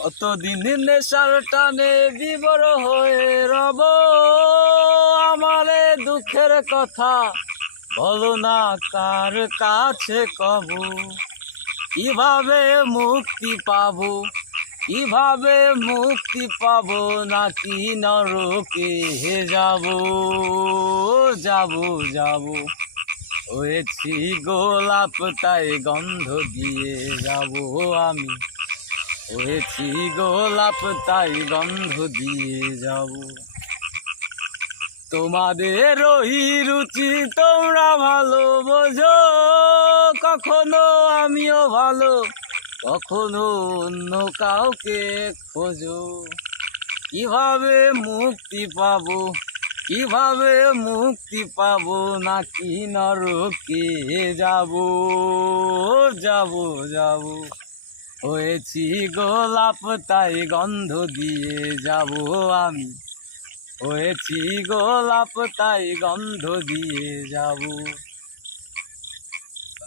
কতদিন নেশার টানে বিবর হয়ে রব, আমারে দুঃখের কথা বলো না কার কাছে কবু। কিভাবে মুক্তি পাবো, কিভাবে মুক্তি পাবো, নাকি নরকে যাব যাব যাব। হয়েছি গোলাপ তাই গন্ধ দিয়ে যাব আমি, হয়েছি গোলাপ তাই গন্ধ দিয়ে যাব। তোমাদের ওই রুচি তোমরা ভালো বোঝো, কখনো আমিও ভালো, কখনো অন্য কাউকে খোঁজো। কিভাবে মুক্তি পাবো, কিভাবে মুক্তি পাবো, নাকি নরকে যাব যাব যাব। হয়েছি গোলাপ তাই গন্ধ দিয়ে যাব আমি, হয়েছি গোলাপ তাই গন্ধ দিয়ে যাব।